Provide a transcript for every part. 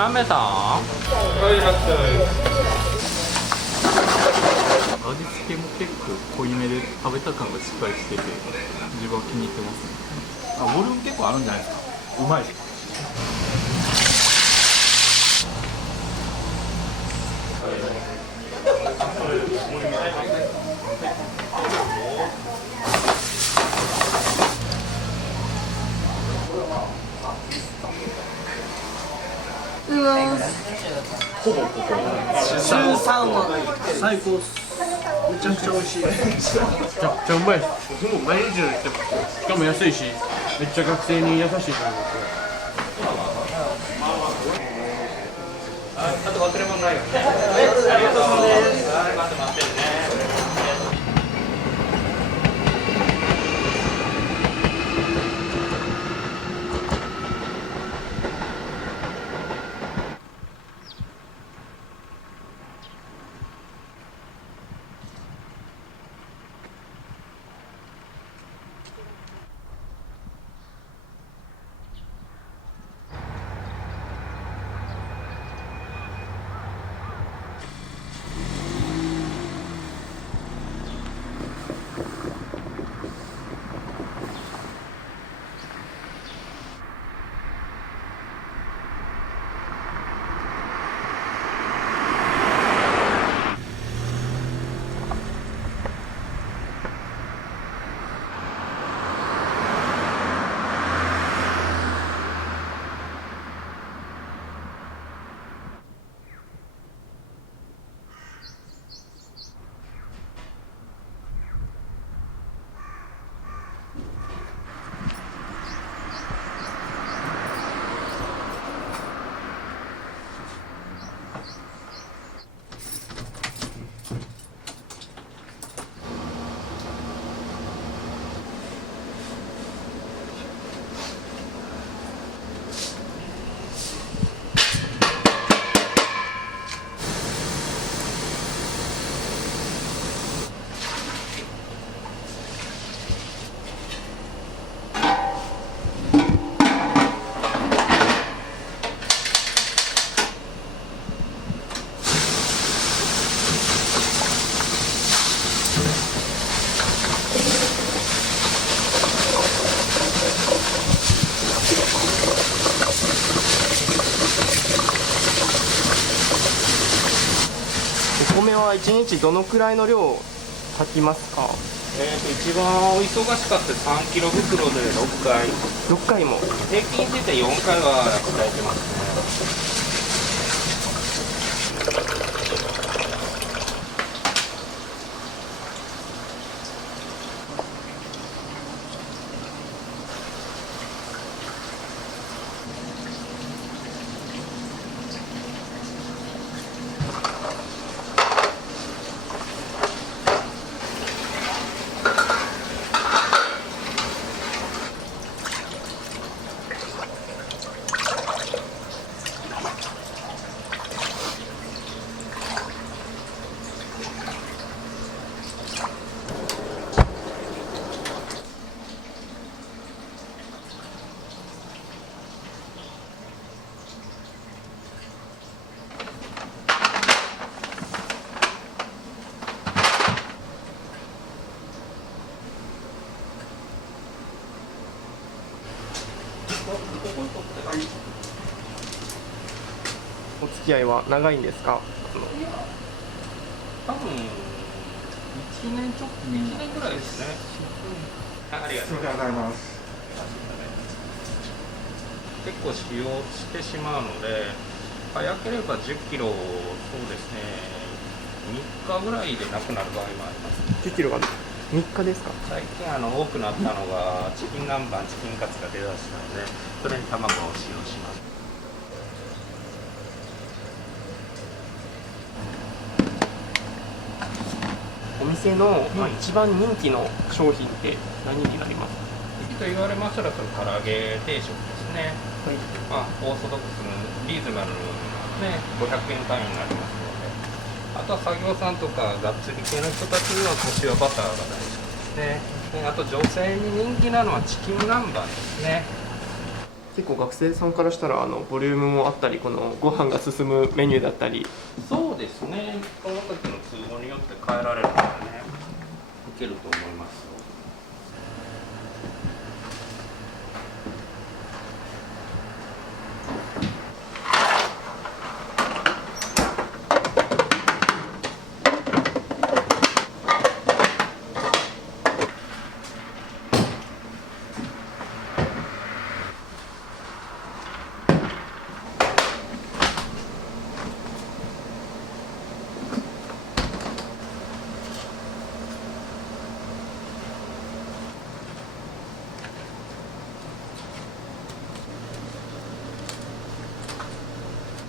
ラーメンさん、はい、いらっしゃい。味付けも結構濃いめで食べた感がしっかりしてて自分は気に入ってますね。ボリューム結構あるんじゃないですか。うまい。ほぼここ。週3は最高っす。めちゃくちゃ美味しい。めちゃくちゃうまいっす。でも毎日の人、しかも安いし、めっちゃ学生に優しいと思います。あと忘れ物ないよね。ありがとうございます。はい、待ってね。お米は1日どのくらいの量炊きますか？一番お忙しかった3キロ袋で6回。6回も。平均してて4回は炊いてますね。お付き合いは長いんですか？多分1年ちょっと1年ぐらいですね。ありがとうございます。結構使用してしまうので、早ければ10キロ、そうですね、3日ぐらいでなくなる場合もあります。10キロが3日ですか？最近多くなったのがチキン南蛮、チキンカツが出だしたので、それに卵を使用します。お店の、一番人気の商品って何になりますか？と言われましたら、その唐揚げ定食ですね。はい。オーソドックスのリーズナブルね、500円単位になりますので、あとは作業さんとかがっつり系の人たちにはこしわバターが大事ですね。であと女性に人気なのはチキン南蛮ですね。結構学生さんからしたらボリュームもあったり、このご飯が進むメニューだったり。そうですね、その時の都合によって変えられるのでね、いけると思いますよ。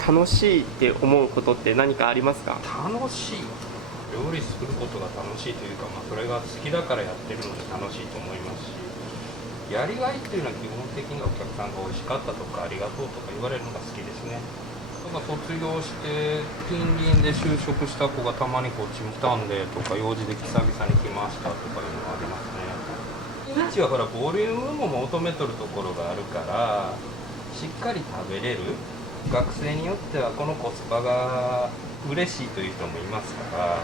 楽しいって思うことって何かありますか？楽しい、料理することが楽しいというか、それが好きだからやってるので楽しいと思いますし、やりがいっていうのは基本的にはお客さんが美味しかったとかありがとうとか言われるのが好きですね。卒業して近隣で就職した子がたまにこっちに来たんでとか、用事で久々に来ましたとかいうのがありますね。一はほらボリュームも求めとるところがあるから、しっかり食べれる。学生によってはこのコスパが嬉しいという人もいますから。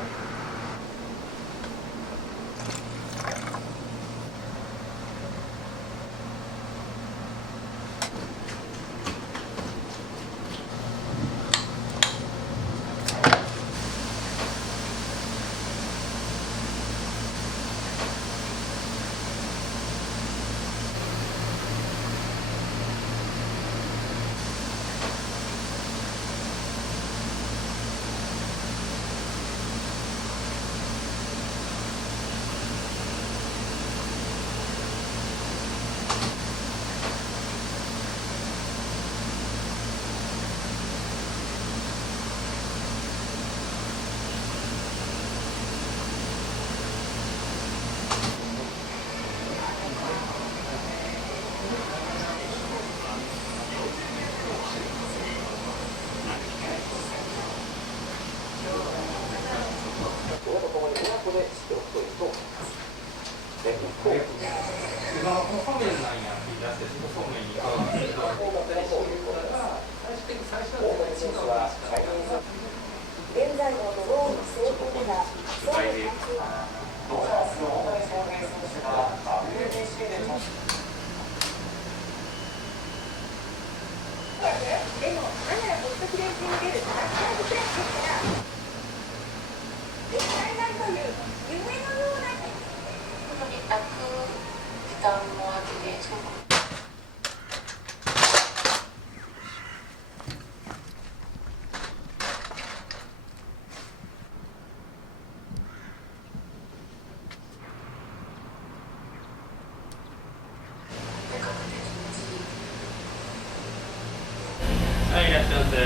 はい、いらっしゃいませ。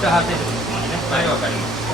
じゃあ、定食のつもりね。はい、わかりました。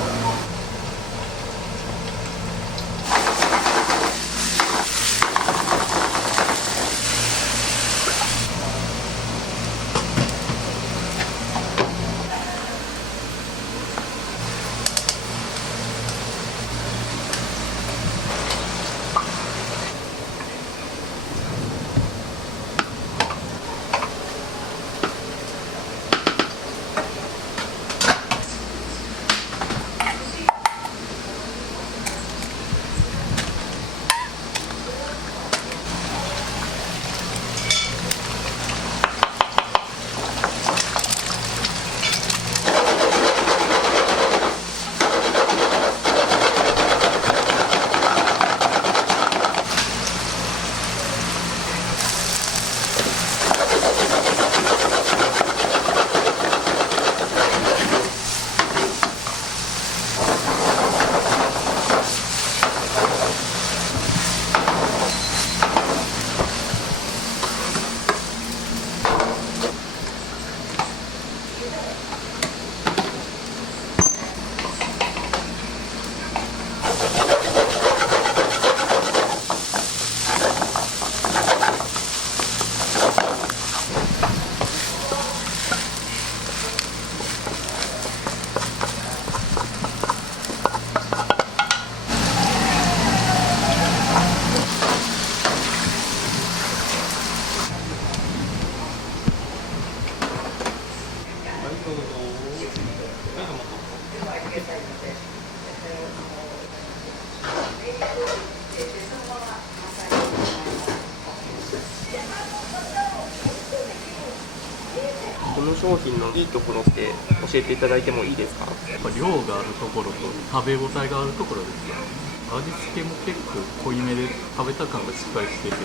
の商品のいいところって教えていただいてもいいですか？やっぱ量があるところと食べ応えがあるところですよね。味付けも結構濃いめで食べた感がしっかりしてて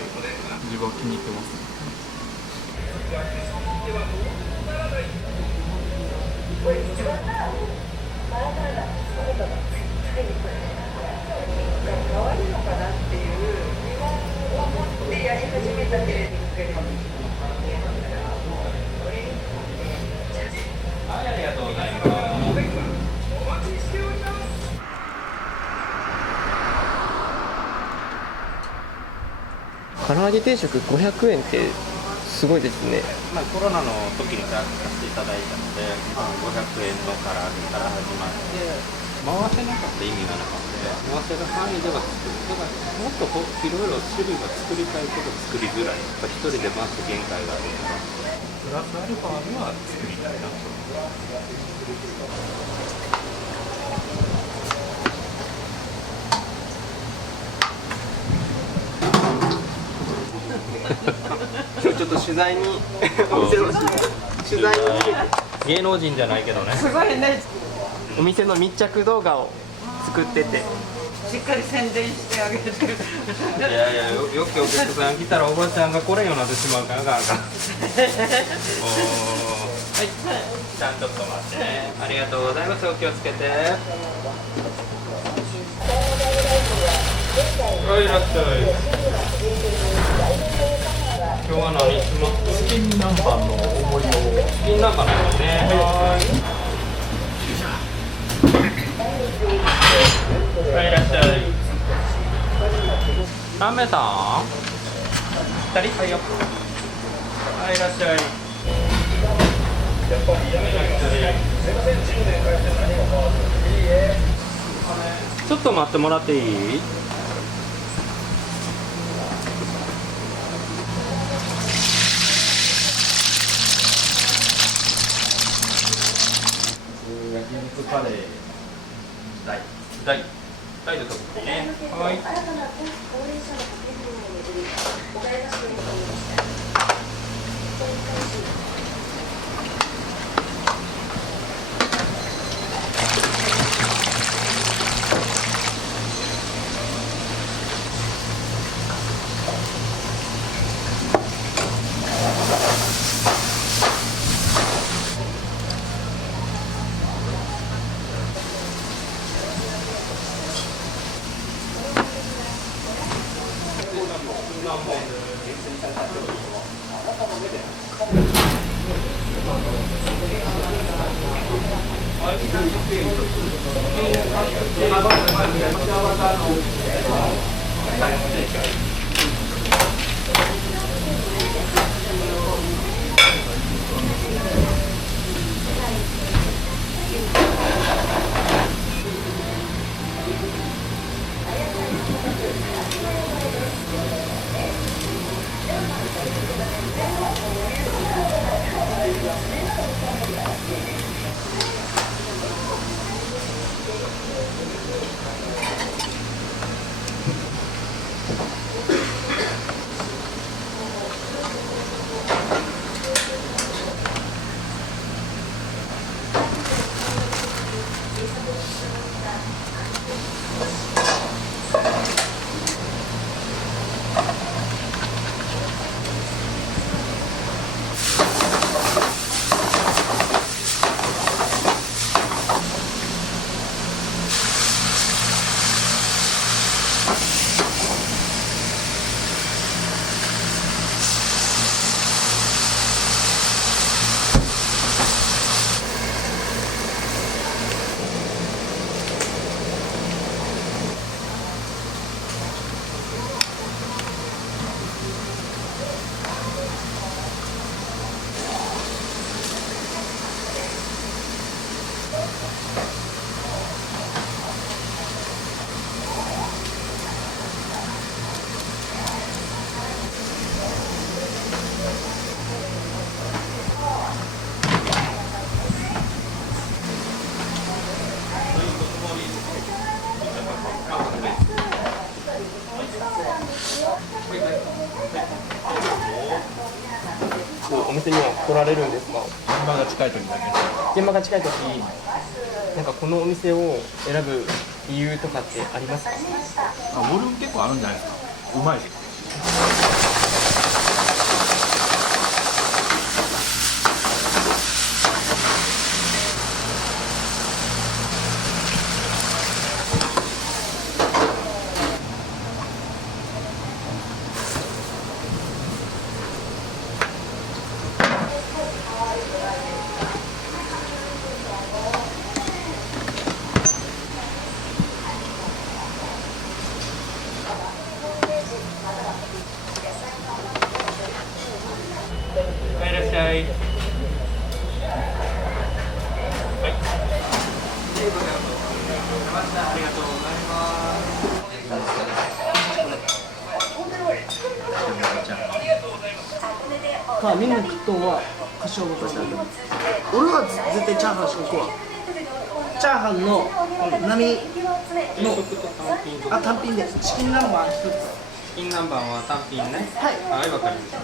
自分は気に入ってますね。はい、ありがとうございます。唐揚げ定食500円ってすごいですね。コロナの時に開発させていただいたので、500円の唐揚げから始まって、回せなかった意味がなかった。回せる範囲では作る。だからもっといろいろ種類は作りたいけど作りづらい。やっぱ一人で回す限界があるから。プラスアルファでは作りたいなと思います。今日ちょっと取材にお店の取材に来てて、芸能人じゃないけどね。すごいね。お店の密着動画を作ってて、しっかり宣伝してあげてる。いやいや、よくお客さん来たらおばちゃんがこれようなってしまうからあかんあかん。はい、ちゃんと待ってね。ありがとうございます。お気をつけて。はい、いらっしゃい。今日は何します？チキン南蛮の大盛りを。チキン南蛮ですね。はい、いらっしゃい。ラーメンさん2人？はいよ。はい、いらっしゃい。ちょっと待ってもらっていい？焼肉カレー大で食べてね。はい。くお店には来られるんですか？現場が近い時だけ。現場が近い時、なんかこのお店を選ぶ理由とかってありますか？ボリューム結構あるんじゃないですか。うまいです。いらっしゃい。みんな食っとんはかしわごとしてある。俺は絶対チャーハンしか食わん。チャーハンの波の単品でチキン南蛮一つ。チキン南蛮は単品ね。はい。はい、わかりました。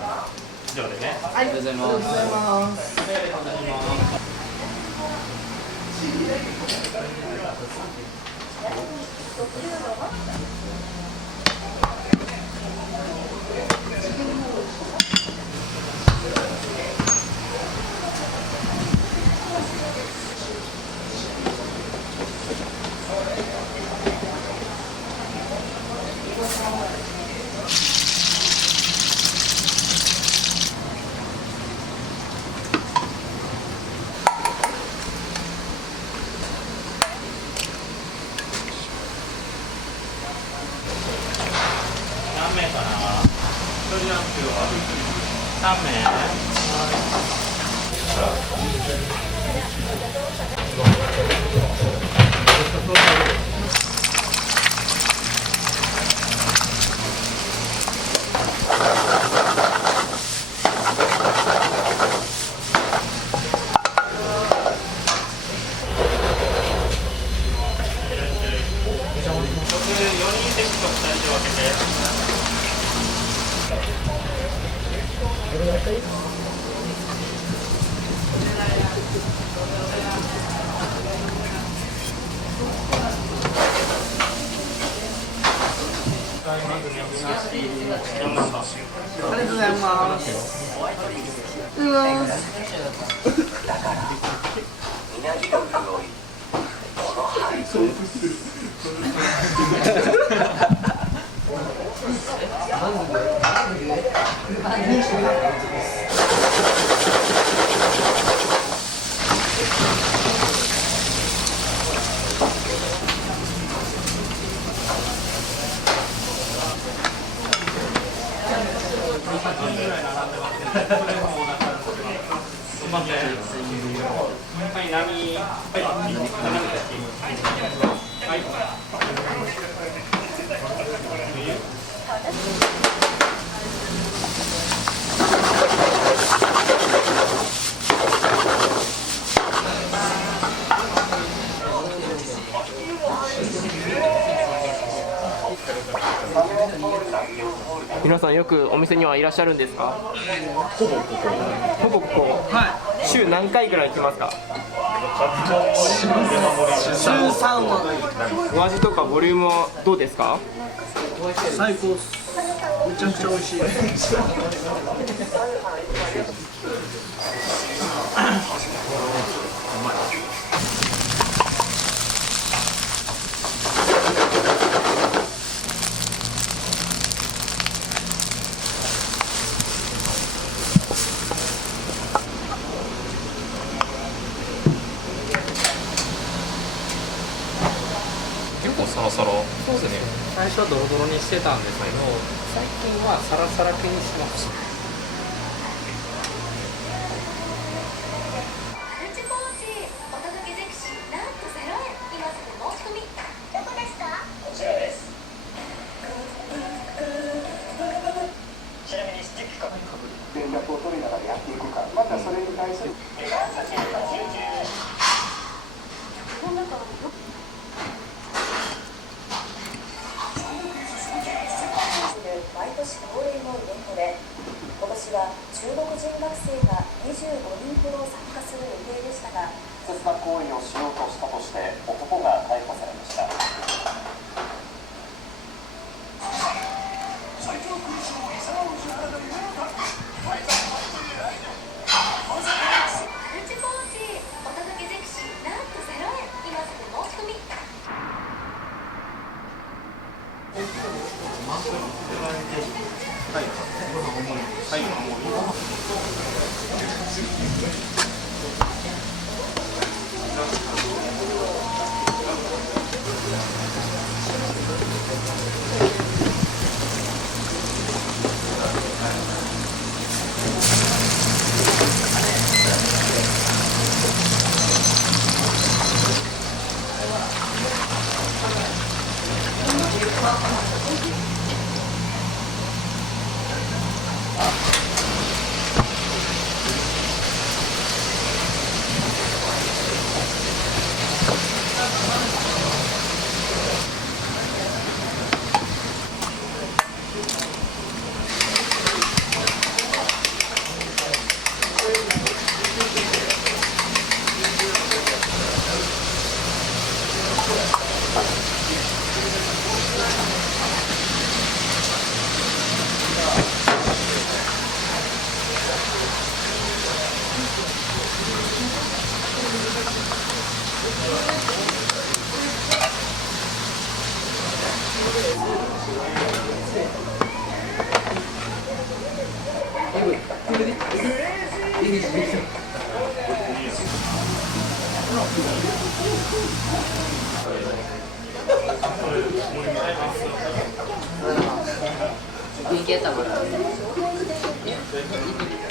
以上でね。ありがとうございます。何名かな。一人なんですよ。3名。ありがとうございます。はい、波。はい。皆さんよくお店にはいらっしゃるんですか？ほぼここ。は週何回くらい来ますか？週3はお味とかボリュームはどうですか？最高っす。めちゃくちゃ美味しい。結構サラサラ。そうですね。最初はドロドロにしてたんですけど、最近はサラサラ系にしました。マルチポーチお届けゼクシーなんと0円今すぐ申し込みどこですか？こちらです。ちなみにスティックか連絡を取りながらやっていくか、またそれに対する毎年恒例のイベントで今年は中国人人学生が25人ほど参加する予定でしたが、不潔な行為をしようとしたとして男が逮捕されました。マルチポーチお届けゼクシーなんと0円、今すぐ申し込み。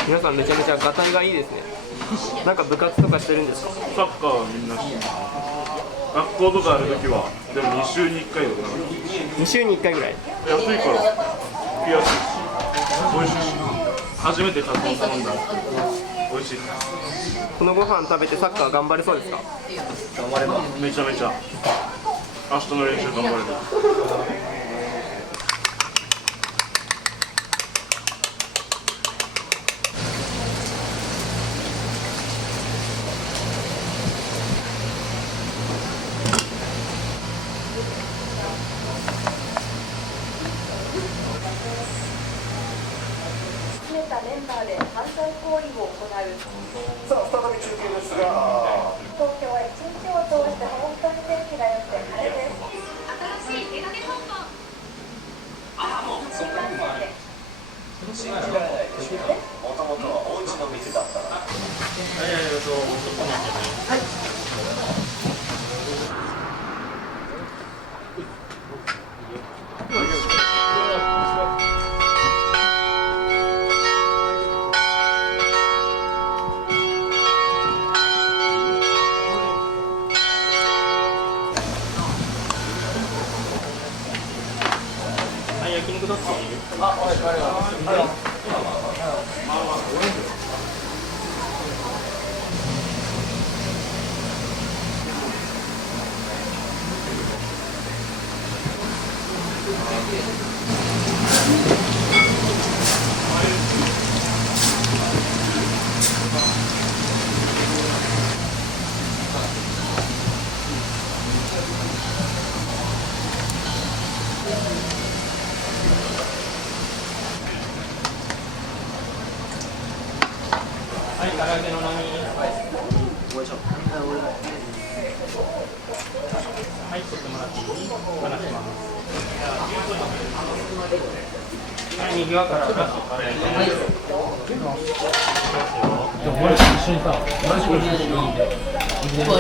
皆さんめちゃめちゃガタイがいいですね。なんか部活とかしてるんですか？サッカーはみんなしてます。学校とかあるときは、でも2週に1回とか、 2週に1回ぐらい。安いから、来やすいし、美味しいし、初めてカツ丼頼んだら、美味しい。このご飯食べてサッカー頑張れそうですか？めちゃめちゃ、明日の練習頑張れる。含めたメンバーで犯罪行為を行う。さあ、再び中継ですが、東京は一日を通して本当に天気が良くて晴れです。新しい手紙本舗。新幹線で。信じられないでしょうね。もともとはお家の店だったら。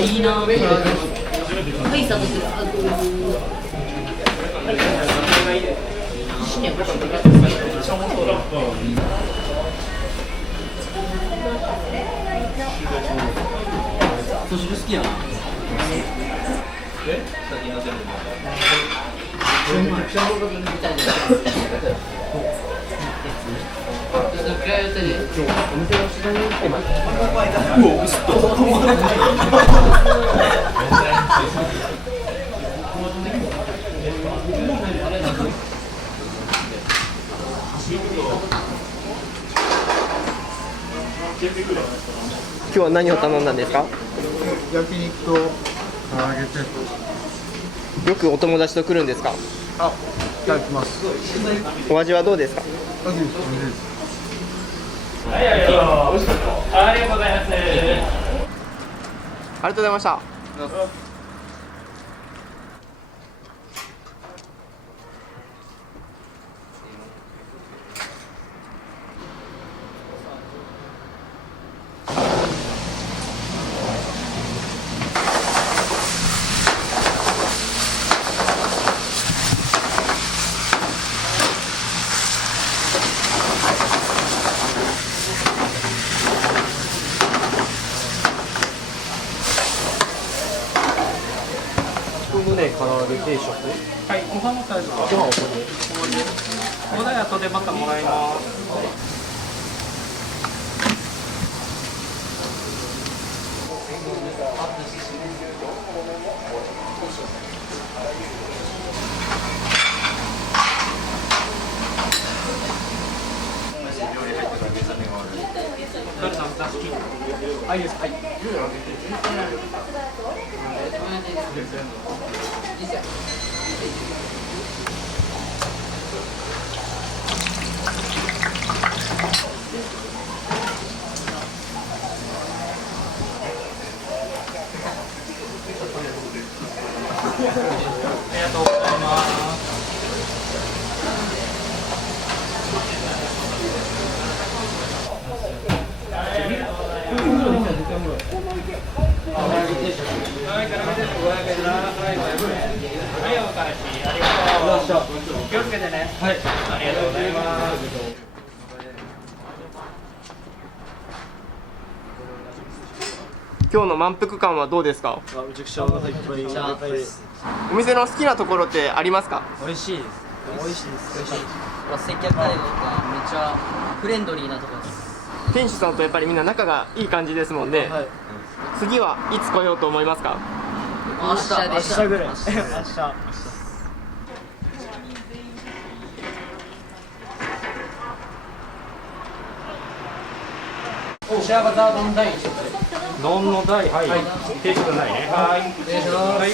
いいなぁ。はい、サブス。年好きやな。先乗せる今日は何を頼んだんですか？焼肉と唐揚げ定食。よくお友達と来るんですか？あ、いただきます。お味はどうですか？美味しいです。美味しいです。ありがとうございます。ありがとうございました。胸唐揚げ定食。はい、ご飯のサイズはご飯をここに。お代後でまたもらいます。あ、いいです。はい。ありがとうございます。はい、からめです。500円だ。はい、500円。はい、おからし。ありがとう。気をつけてね。はい。ありがとうございます。今日の満腹感はどうですか？めちゃくちゃお腹いっぱい。お店の好きなところってありますか？美味しいです。美味しいです。美味しい。接客態度がめっちゃフレンドリーなところです。店主さんとやっぱりみんな仲がいい感じですもんね。はい。次はいつ来ようと思いますか？明日でした。明日ぐらい。明日。シャーバザードン第一。丼の台、はい。定食ないね。はい。お願いします。はい。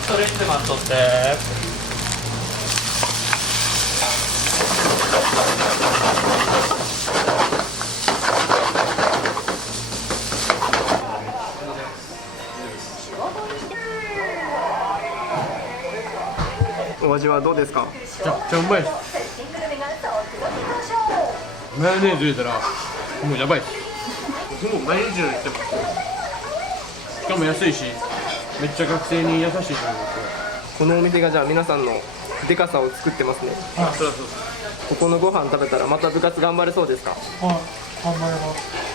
ストレッチマットって。お味はどうですか？めちゃくちゃうまいです。マヨネーズ入れたらもうやばいです。もう毎日のやってます。しかも安いしめっちゃ学生に優しいと思いますよ。このお店がじゃあ皆さんのでかさを作ってますね。あ、そうそう。ここのご飯食べたらまた部活頑張れそうですか？はい。頑張ります。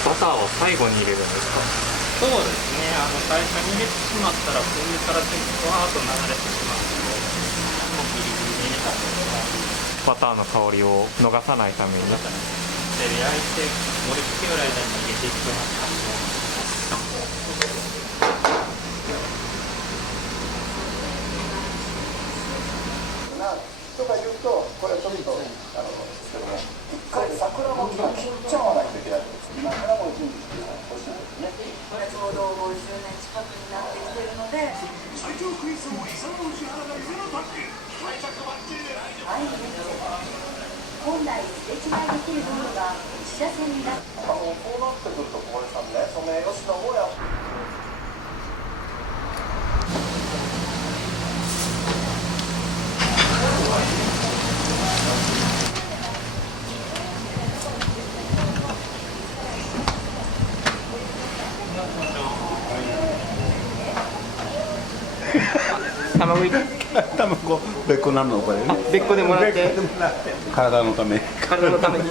バターを最後に入れるんですか？そうですね。最初に入れてしまったら上から全部ふわーっと流れてしまうので、もうギリギリに入れた方がバターの香りを逃さないために。で焼いて盛り付ける間に入れていきます。とか言うと、これはちょっとですけども、一回桜餅が切っちゃわないといけないんです。桜餅に欲しいですね。これちょうど50年近くになってきてるので、最強クイズも伊沢の内原が夢のタッグ。対策バッチリです。はい、今本来すれ違いできる道路が1車線になってこうなってくると小林さんね、ソメイヨシノもや卵い卵別個なのこれね。別個でもらって体のため。体のために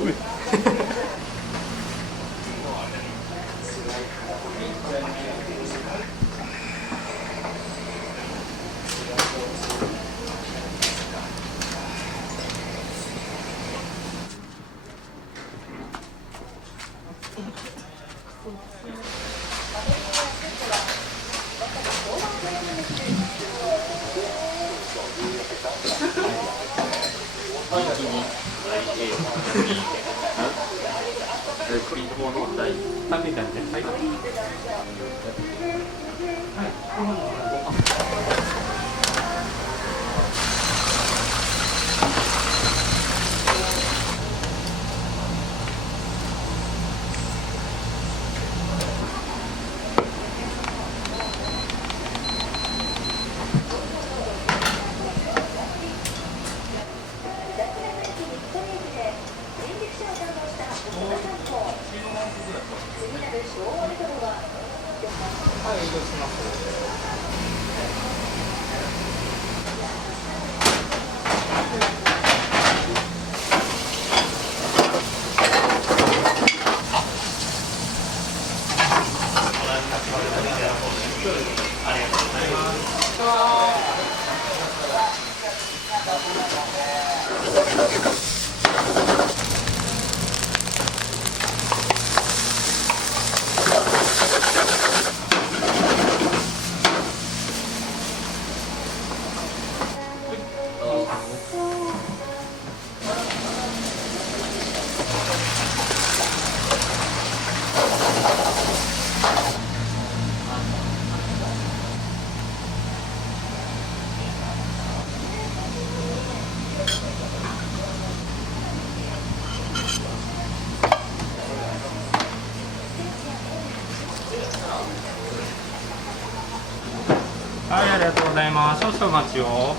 はい、ありがとうございます。少々お待ちを。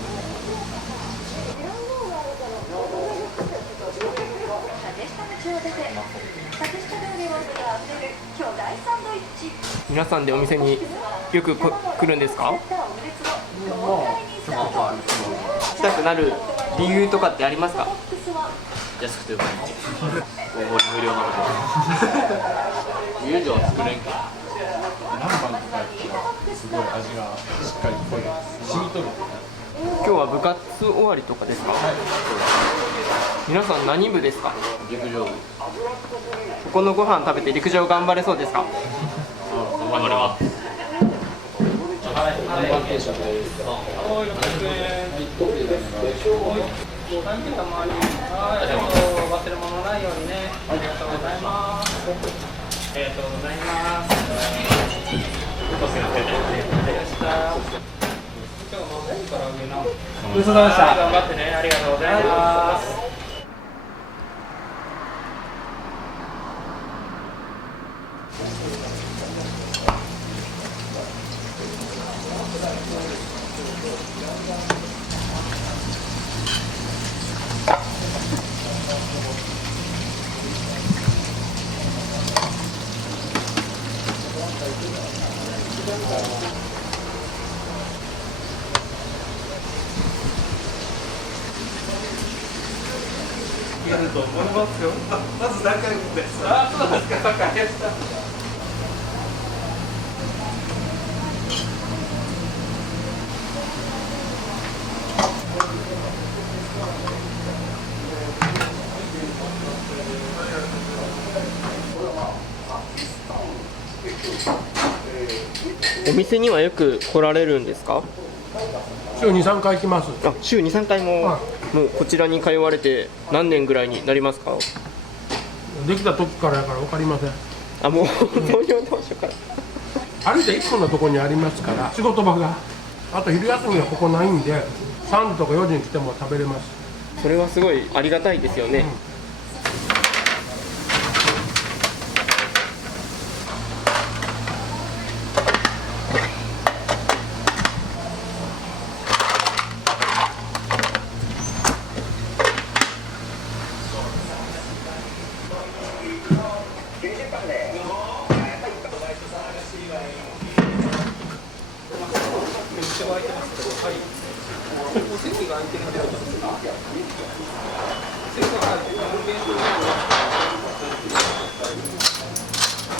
皆さんでお店によく来るんですか？来たくなる理由とかってありますか？安くてうまい大盛り無料なので家では作れんか何番とかやったらすごい味がしっかり濃い染みとる。今日は部活終わりとかですか？皆さん何部ですか？陸上部。ここのご飯食べて陸上頑張れそうですか？頑張れます。忘れ物ないようにね。ありがとうございます。ありがとうございます。ごちそうさまでした。頑張ってね。ありがとうございます。やると思いますよ。まず仲良くです。あ、そうですか。わかりました。お店にはよく来られるんですか？週2、3回来ます。あ、週2、3回も、もうこちらに通われて何年ぐらいになりますか？できた時からやから分かりません。あ、もう創業当初から歩いて1分のところにありますから、仕事場が。あと昼休みはここないんで、3時とか4時に来ても食べれます。それはすごいありがたいですよね。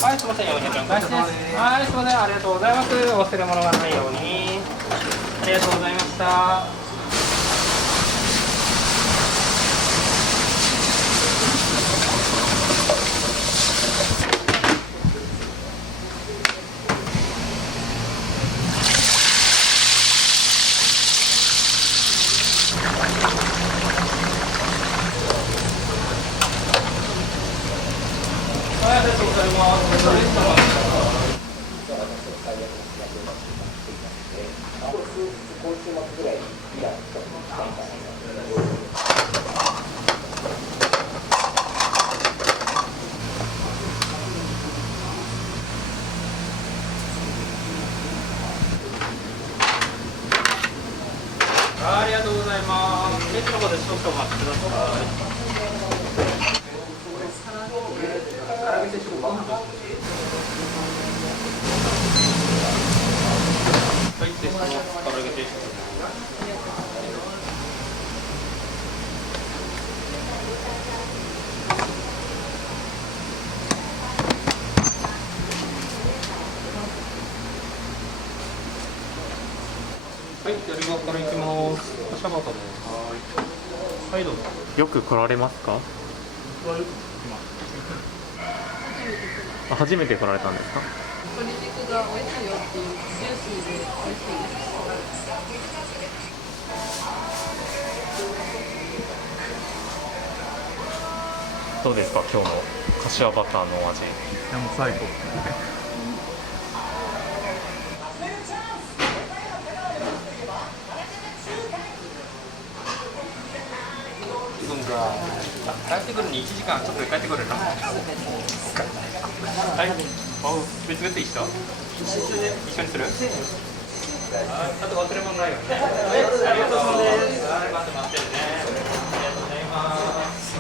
はい、すみません、400円返しです。はい、すみません、ありがとうございます。お忘れ物がないように。ありがとうございました。はい、ありがとうございます。ありがとうございます。レッツの方で少々お待ちください。はい、失礼します。唐揚げ定食。はい、やり側から行きます。シャバタです。はい、どうぞ。よく来られますか？あ、初めて来られたんですか？鶏肉が美味しいよっていうジューシーで美味しいです。どうですか、今日の柏バターのお味？いや、もう最高。帰ってくるに1時間ちょっとで帰ってくるな。はい。別々一緒？一緒にする？あと忘れ物ないよね。ありがとうございます。はい、待ってるね。ありがとうございます。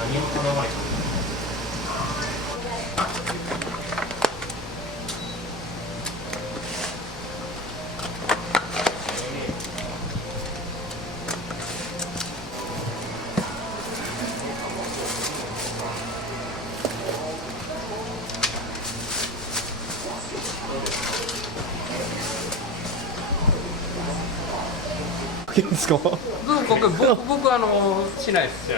何をこだわり？ですか？僕しないです。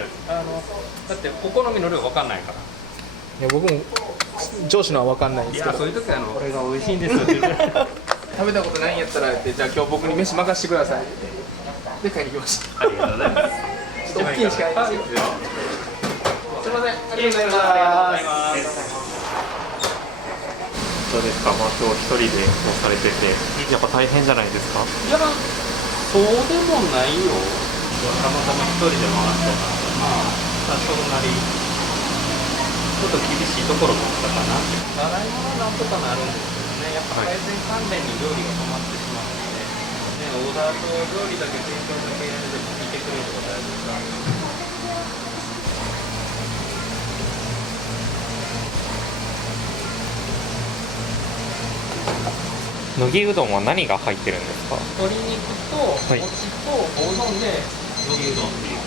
だってお好みの量わかんないから。いや、僕も上司のは分かんないんですけど。そういう時はこれが美味しいんですよって言って食べたことないんやったらって、じゃあ今日僕に飯任せてくださいで買いに来ました。ありがとうございます。ちょっと大きいしかないんですよ。すみません、ありがとうございます。どうですか、まあ、今日一人でこうされてて、やっぱ大変じゃないですか？いや、そうでもないよ。たまたま一人で回ってたから、まあ多少なりちょっと厳しいところもあったかな。洗い物はなんとかなるんですけどね、やっぱ配膳関連に料理が止まってしまうので、オーダーと料理だけ提供だけやるでも見てくれるとか大丈夫か。麦うどんは何が入ってるんですか？鶏肉と餅とおうどんで麦うどんっていう。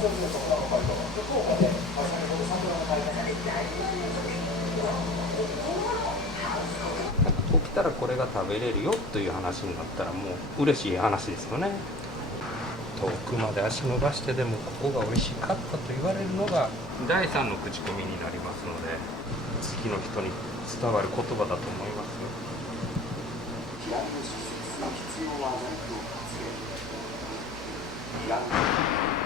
起きたらこれが食べれるよという話になったらもう嬉しい話ですよね。遠くまで足伸ばしてでもここが美味しかったと言われるのが第3の口コミになりますので、次の人に伝わる言葉だと思いますよ。ピラミド施設の必要はないと発言。